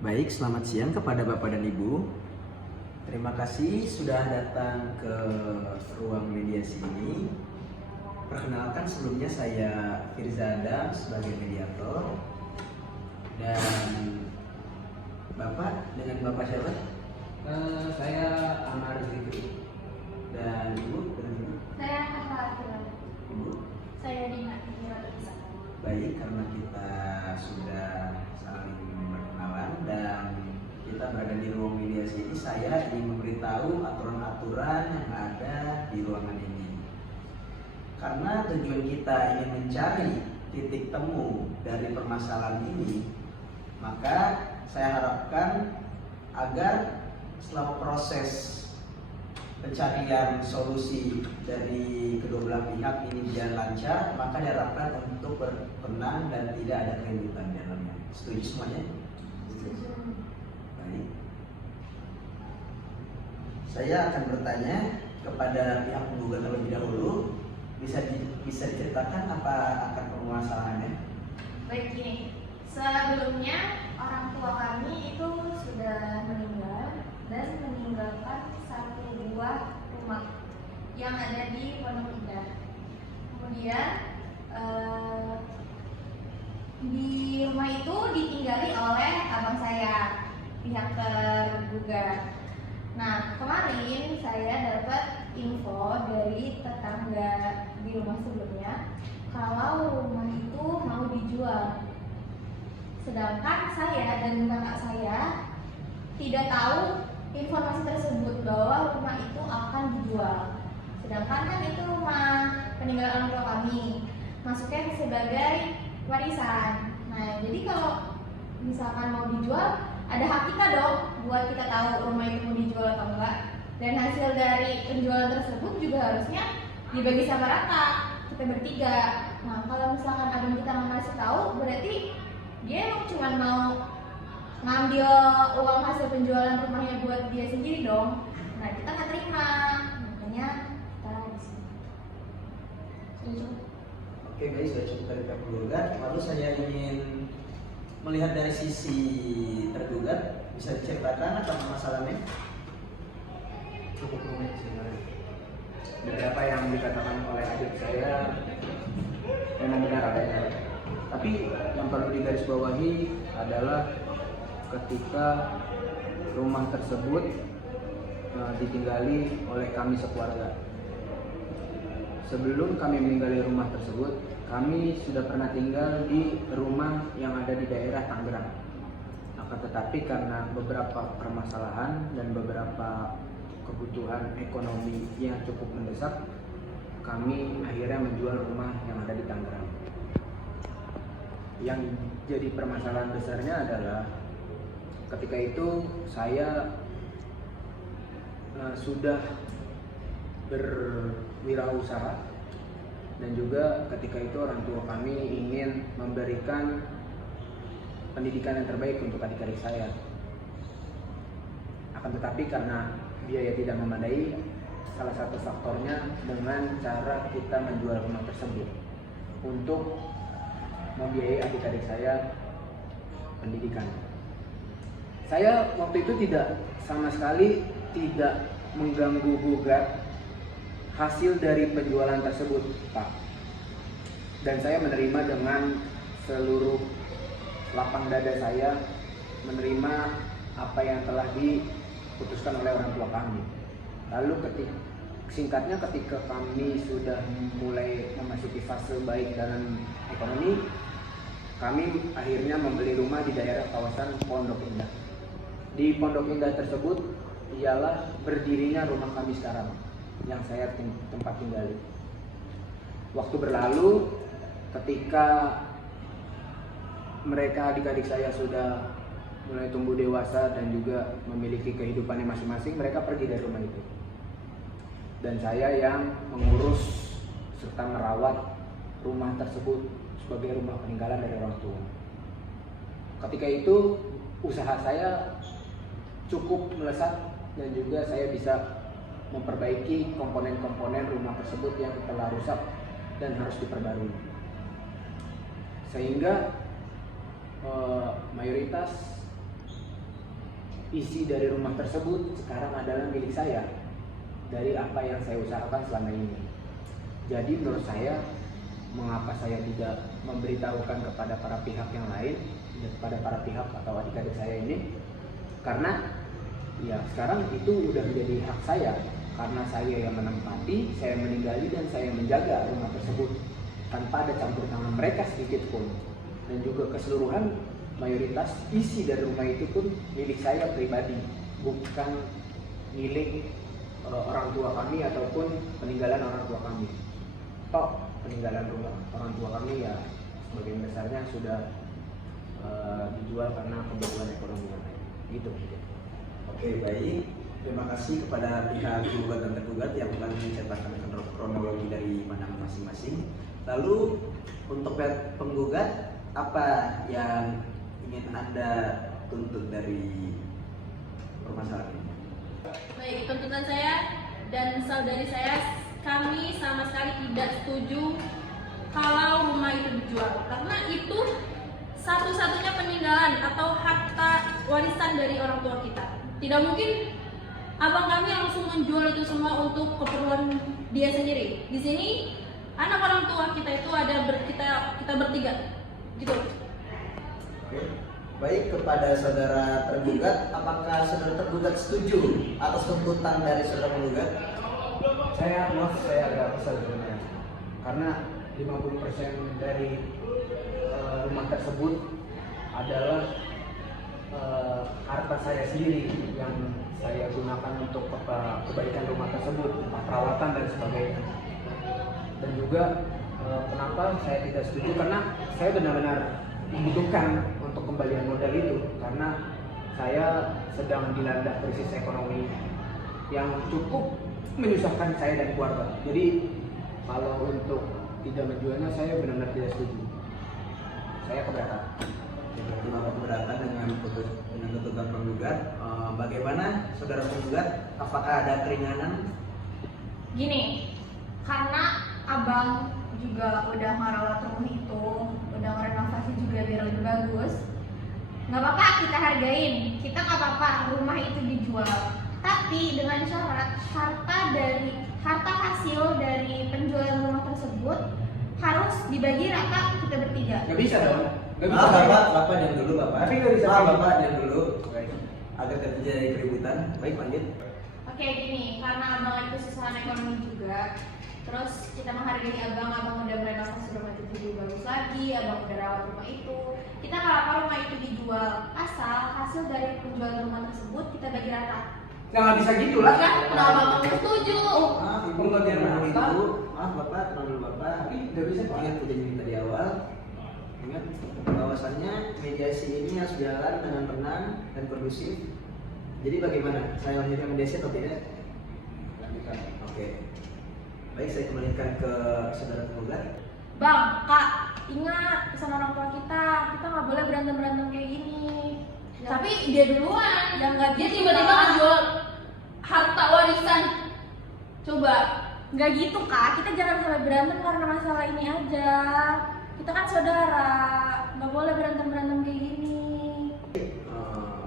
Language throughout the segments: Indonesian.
Baik, selamat siang kepada Bapak dan Ibu. Terima kasih sudah datang ke ruang mediasi ini. Perkenalkan, sebelumnya saya Firza Adam sebagai mediator. Dan Bapak, dengan Bapak siapa? Saya Amar Zikri. Dan Ibu, dengan Ibu? Saya Akhlakul. Ibu? Saya Dina. Baik, karena kita sudah saling berkenalan dan kita berada di ruang mediasi ini, saya ingin memberitahu aturan-aturan yang ada di ruangan ini. Karena tujuan kita ingin mencari titik temu dari permasalahan ini, maka saya harapkan agar selama proses pencarian solusi dari kedua belah pihak ini berjalan lancar, maka diharapkan untuk berkenan dan tidak ada keributan di dalamnya. Setuju semuanya? Setuju. Baik. Saya akan bertanya kepada pihak penggugat terlebih dahulu. Bisa diceritakan apa akan permasalahannya? Baik, gini. Sebelumnya orang tua kami itu sudah meninggal dan meninggalkan satu buah rumah yang ada di Pondok Indah. Kemudian di rumah itu ditinggali oleh abang saya, pihak tergugat. Nah, kemarin saya dapat info dari tetangga di rumah sebelumnya kalau rumah itu mau dijual. Sedangkan saya dan kakak saya tidak tahu informasi tersebut bahwa rumah itu akan dijual. Sedangkan kan itu rumah peninggalan orang tua kami, masuknya sebagai warisan. Nah, jadi kalau misalkan mau dijual, ada hak kita dong buat kita tahu rumah itu mau dijual atau enggak. Dan hasil dari penjualan tersebut juga harusnya dibagi sama rata, kita bertiga. Nah, kalau misalkan abang kita nggak ngasih tahu, berarti dia emang cuma mau ngambil uang hasil penjualan rumahnya buat dia sendiri dong. Nah, kita nggak terima, makanya kita di sini. Setuju? Oke, baik, sudah cukup dari pihak penggugat. Lalu saya ingin melihat dari sisi tergugat. Bisa diceritakan apa masalahnya? Cukup rumit sebenarnya. Beberapa yang dikatakan oleh adik saya memang benar adanya. Tapi yang perlu digarisbawahi adalah ketika rumah tersebut ditinggali oleh kami sekeluarga. Sebelum kami meninggali rumah tersebut, kami sudah pernah tinggal di rumah yang ada di daerah Tangerang. Akan tetapi karena beberapa permasalahan dan beberapa kebutuhan ekonomi yang cukup mendesak, kami akhirnya menjual rumah yang ada di Tangerang. Yang jadi permasalahan besarnya adalah ketika itu saya sudah berwirausaha dan juga ketika itu orang tua kami ingin memberikan pendidikan yang terbaik untuk adik-adik saya. Akan tetapi karena biaya tidak memadai, salah satu faktornya dengan cara kita menjual rumah tersebut untuk membiayai adik-adik saya pendidikan. Saya waktu itu sama sekali tidak mengganggu gugat hasil dari penjualan tersebut, Pak. Dan saya menerima dengan seluruh lapang dada saya, menerima apa yang telah diputuskan oleh orang tua kami. Lalu singkatnya ketika kami sudah mulai memasuki fase baik dalam ekonomi, kami akhirnya membeli rumah di daerah kawasan Pondok Indah. Di Pondok Indah tersebut ialah berdirinya rumah kami sekarang yang saya tempat tinggali. Waktu berlalu, ketika mereka adik-adik saya sudah mulai tumbuh dewasa dan juga memiliki kehidupannya masing-masing, mereka pergi dari rumah itu. Dan saya yang mengurus serta merawat rumah tersebut sebagai rumah peninggalan dari orang tua. Ketika itu usaha saya cukup melesat dan juga saya bisa memperbaiki komponen-komponen rumah tersebut yang telah rusak dan harus diperbarui. Sehingga mayoritas isi dari rumah tersebut sekarang adalah milik saya dari apa yang saya usahakan selama ini. Jadi menurut saya, mengapa saya tidak memberitahukan kepada para pihak yang lain, kepada para pihak atau adik-adik saya ini, karena ya sekarang itu udah menjadi hak saya, karena saya yang menempati, saya meninggali dan saya menjaga rumah tersebut tanpa ada campur tangan mereka sedikit pun. Dan juga keseluruhan mayoritas isi dari rumah itu pun milik saya pribadi, bukan milik orang tua kami ataupun peninggalan orang tua kami. Toh peninggalan rumah orang tua kami ya sebagian besarnya sudah dijual karena kebutuhan ekonomi yang lain. Gitu. Oke, baik. Terima kasih kepada pihak gugat dan tergugat yang telah menceritakan kronologi dari pandangan masing-masing. Lalu untuk pihak penggugat, apa yang ingin Anda tuntut dari permasalahan ini? Baik, tuntutan saya dan saudari saya, kami sama sekali tidak setuju kalau rumah itu dijual, karena itu satu-satunya peninggalan atau harta warisan dari orang tua kita. Tidak mungkin abang kami langsung menjual itu semua untuk keperluan dia sendiri. Di sini anak orang tua kita itu ada kita bertiga, gitu. Oke. Baik, kepada saudara tergugat, apakah saudara tergugat setuju atas tuntutan dari saudara penggugat? Saya agak kesal sebenarnya, karena 50% dari rumah tersebut adalah harta saya sendiri yang saya gunakan untuk kebaikan rumah tersebut, perawatan dan sebagainya. Dan juga kenapa saya tidak setuju, karena saya benar-benar membutuhkan untuk kembalian modal itu, karena saya sedang dilanda krisis ekonomi yang cukup menyusahkan saya dan keluarga. Jadi kalau untuk tidak menjualnya, saya benar-benar tidak setuju. Saya keberatan. Berarti Bapak keberatan dengan tuntutan penggugat. Bagaimana saudara penggugat? Apakah ada keringanan? Gini, karena abang juga udah merawat rumah itu, udah merenovasi juga biar lebih bagus, nggak apa-apa kita hargain, kita nggak apa-apa rumah itu dijual, tapi dengan syarat harta hasil dari penjualan rumah tersebut harus dibagi rata kita bertiga. Nggak bisa dong. Nggak bisa. Bapak diam dulu, Bapak. Tapi nggak bisa. Bapak diam dulu. Agar tidak terjadi keributan. Baik, lanjut. Oke, gini, karena abang itu susahan ekonomi juga, terus kita menghargai abang udah merenovasi rumah itu lebih bagus lagi, abang udah rawat rumah itu, kita nggak apa rumah itu dijual, asal hasil dari penjualan rumah tersebut kita bagi rata. Nggak bisa gitu lah. Kan kenapa abang nggak setuju? Maaf, Ibu Penggugat tenang rata. dulu. Maaf, Bapak, tenang dulu, Bapak. Tapi nggak bisa, Pak. Ingat kejadian kita di awal. Ingat bahwasannya mediasi ini harus jalan dengan tenang dan kondusif. Jadi bagaimana? Saya lanjutkan mediasi atau tidak? Lanjutkan. Oke. Baik, saya kembalikan ke saudara penggugat. Bang, Kak, ingat pesan orang tua kita nggak boleh berantem kayak gini. Tapi dia duluan, yang nggak dia gitu, tiba-tiba Kak. ngejual harta warisan. Coba. Nggak gitu, Kak, kita jangan sampai berantem karena masalah ini aja. Kita kan saudara, nggak boleh berantem kayak gini.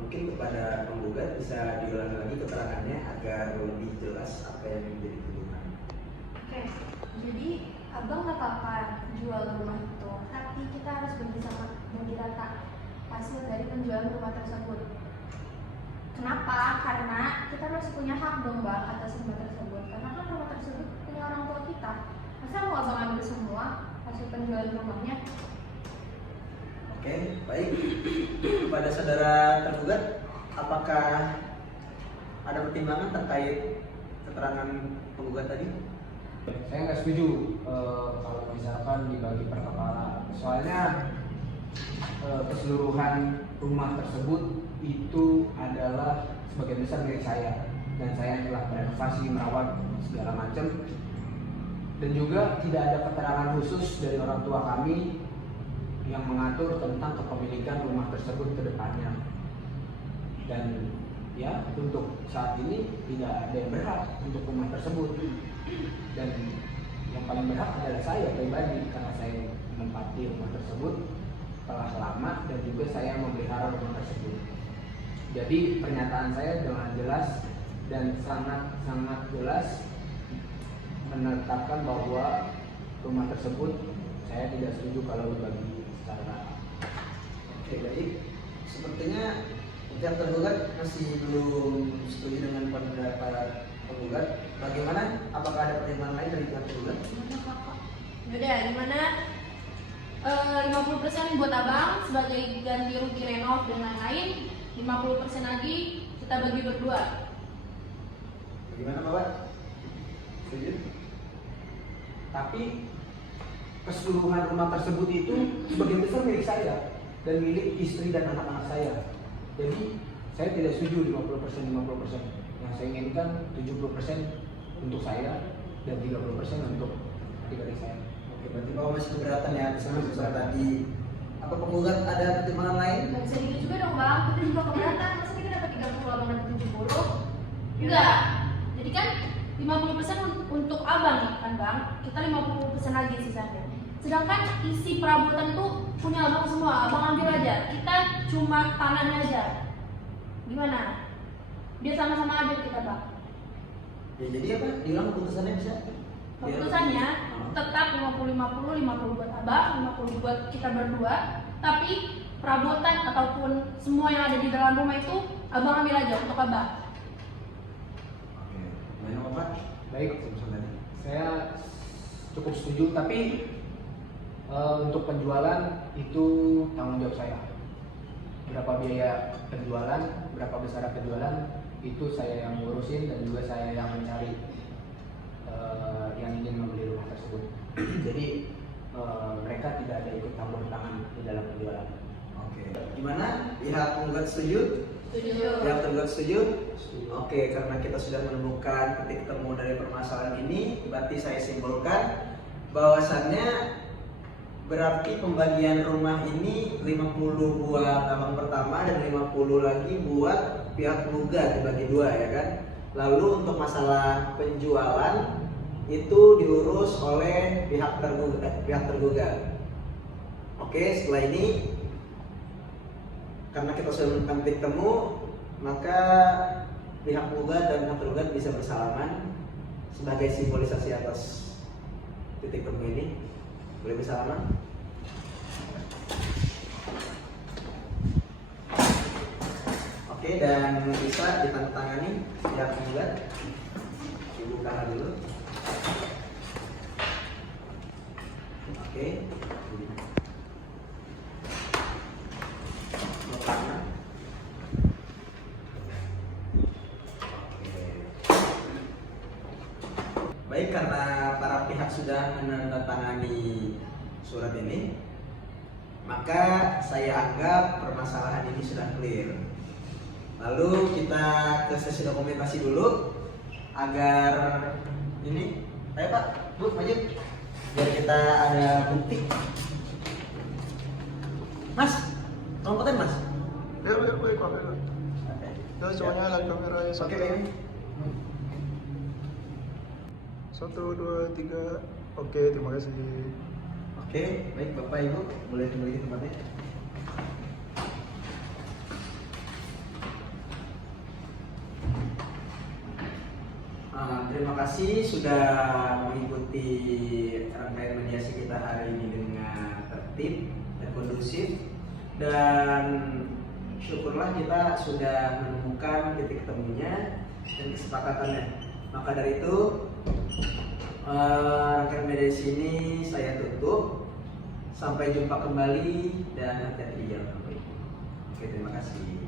Mungkin kepada penggugat bisa diulangi lagi keterangannya agar lebih jelas apa yang menjadi tuntutan. Oke, jadi abang nggak apa-apa jual rumah itu, tapi kita harus bagi rata hasil dari penjualan rumah tersebut. Kenapa? Karena kita masih punya hak dong, Bang, atas rumah tersebut. Karena kan rumah tersebut punya orang tua kita. Masa mau abang ambil semua hasil penjualan rumahnya? Oke, baik. Kepada saudara tergugat, apakah ada pertimbangan terkait keterangan penggugat tadi? Saya nggak setuju kalau misalkan dibagi per kepala. Soalnya keseluruhan rumah tersebut itu adalah sebagian besar milik saya, dan saya telah berenovasi, merawat segala macam. Dan juga tidak ada keterangan khusus dari orang tua kami yang mengatur tentang kepemilikan rumah tersebut ke depannya. Dan ya, untuk saat ini tidak ada yang berhak untuk rumah tersebut. Dan yang paling berhak adalah saya pribadi, karena saya menempati rumah tersebut telah lama dan juga saya memelihara rumah tersebut. Jadi pernyataan saya dengan jelas dan sangat jelas menetapkan bahwa rumah tersebut saya tidak setuju kalau dibagi secara rata. Oke, baik. Sepertinya pihak tergugat masih belum setuju dengan pendapat penggugat. Bagaimana? Apakah ada pertimbangan lain dari pihak tergugat? Yaudah, gimana? 50% buat abang sebagai ganti rugi renov dan lain-lain, 50% lagi kita bagi berdua. Bagaimana Bapak? Setuju? Tapi keseluruhan rumah tersebut itu sebagian besar milik saya dan milik istri dan anak-anak saya. Jadi saya tidak setuju 50%. Yang saya inginkan 70% untuk saya dan 30% untuk adik-adik saya. Oke, berarti Bapak masih keberatan ya soal tadi. Apa penggugat ada pertimbangan lain? Nggak bisa gitu juga dong bang, kita juga keberatan. Masa kita dapat 30 abang dapat 70? Enggak. Jadi kan 50% untuk abang kan bang, kita 50% lagi sisanya. Sedangkan isi perabotan tuh punya abang semua, abang ambil aja. Kita cuma tangannya aja. Gimana? Biar sama-sama adil kita bang. Ya jadi apa? Diulang keputusannya bisa? Keputusannya tetap 50-50 buat abang, 50 buat kita berdua. Tapi perabotan ataupun semua yang ada di dalam rumah itu abang ambil aja untuk abang. Oke, gimana Bapak? Baik, saya cukup setuju, tapi untuk penjualan itu tanggung jawab saya. Berapa biaya penjualan, berapa besar penjualan, itu saya yang ngurusin dan juga saya yang mencari yang ingin membeli rumah tersebut. Jadi mereka tidak ada ikut campur tangan di dalam penjualan. Oke, gimana? Pihak penggugat setuju? Setuju. Pihak tergugat setuju? Oke, karena kita sudah menemukan titik temu dari permasalahan ini, berarti saya simpulkan bahwasannya berarti pembagian rumah ini 50 buat abang pertama dan 50 lagi buat pihak penggugat dibagi dua ya kan. Lalu untuk masalah penjualan itu diurus oleh pihak tergugat. Oke, setelah ini karena kita sudah menemukan titik temu, maka pihak penggugat dan pihak tergugat bisa bersalaman sebagai simbolisasi atas titik temu ini. Boleh bersalaman? Oke, dan bisa ditandatangani pihak penggugat. Dibuka dulu. Oke. Tangan. Baik, karena para pihak sudah menandatangani surat ini, maka saya anggap permasalahan ini sudah clear. Lalu kita ke sesi dokumentasi dulu agar ini, ayo Pak, Bu, maju, biar kita ada bukti. Mas, tolong konten Mas. Ya, baik, kamera. Oke. Ya, semuanya lihat kameranya. Oke, baik. 1, 2, 3. Oke, terima kasih. Oke, baik Bapak Ibu, boleh kembali ke tempatnya. Terima kasih sudah mengikuti rangkaian mediasi kita hari ini dengan tertib dan kondusif, dan syukurlah kita sudah menemukan titik temunya dan kesepakatannya. Maka dari itu rangkaian mediasi ini saya tutup. Sampai jumpa kembali dan hati-hati di jalan. Oke, terima kasih.